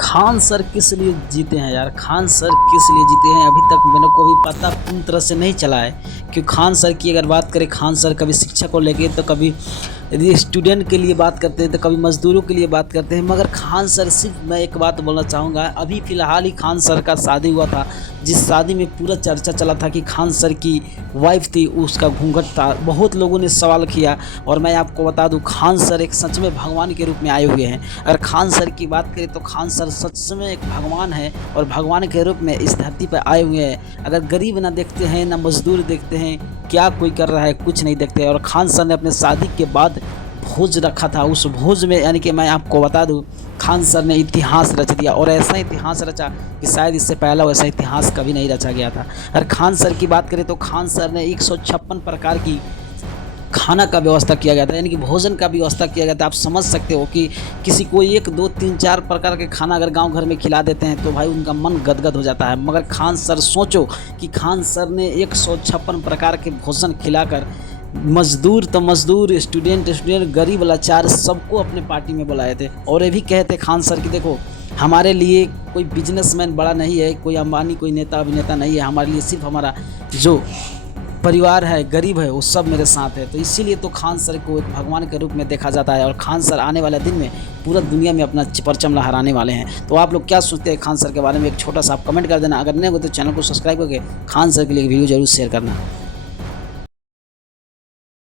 Khan sir किस लिए जीते हैं यार? खान सर किस लिए जीते हैं अभी तक मेरे को भी पता पूरी तरह से नहीं चला है। कि खान सर की अगर बात करें, खान सर कभी शिक्षा को लेके तो कभी यदि स्टूडेंट के लिए बात करते हैं तो कभी मज़दूरों के लिए बात करते हैं। मगर खान सर, सिर्फ मैं एक बात बोलना चाहूँगा, अभी फ़िलहाल ही खान सर का शादी हुआ था, जिस शादी में पूरा चर्चा चला था कि खान सर की वाइफ़ थी, उसका घूंघट था। बहुत लोगों ने सवाल किया और मैं आपको बता दूं, खान सर एक सच में भगवान के रूप में आए हुए हैं। अगर खान सर की बात करें तो खान सर सच में एक भगवान है और भगवान के रूप में इस धरती पर आए हुए हैं। अगर गरीब ना देखते हैं, ना मज़दूर देखते हैं, क्या कोई कर रहा है, कुछ नहीं देखते। और खान सर ने अपने शादी के बाद भोज रखा था। उस भोज में, यानी कि मैं आपको बता दूं, खान सर ने इतिहास रच दिया और ऐसा इतिहास रचा कि शायद इससे पहला वैसा इतिहास कभी नहीं रचा गया था। अगर खान सर की बात करें तो खान सर ने 156 प्रकार की खाना का व्यवस्था किया गया था, यानी कि भोजन का व्यवस्था किया गया था। आप समझ सकते हो कि किसी को 1, 2, 3, 4 प्रकार के खाना अगर गांव घर में खिला देते हैं तो भाई उनका मन गदगद हो जाता है। मगर खान सर, सोचो कि खान सर ने 156 प्रकार के भोजन खिलाकर मज़दूर तो मज़दूर, स्टूडेंट स्टूडेंट, गरीब लाचार, सबको अपने पार्टी में बुलाए थे। और ये भी कहते खान सर कि देखो, हमारे लिए कोई बिजनेसमैन बड़ा नहीं है, कोई अंबानी, कोई नेता अभिनेता नहीं है, हमारे लिए सिर्फ हमारा जो परिवार है, गरीब है, वो सब मेरे साथ है। तो इसीलिए तो खान सर को एक भगवान के रूप में देखा जाता है और खान सर आने वाले दिन में पूरा दुनिया में अपना परचम लहराने वाले हैं। तो आप लोग क्या सोचते हैं खान सर के बारे में? एक छोटा सा आप कमेंट कर देना। अगर नहीं हो तो चैनल को सब्सक्राइब करके खान सर के लिए वीडियो जरूर शेयर करना।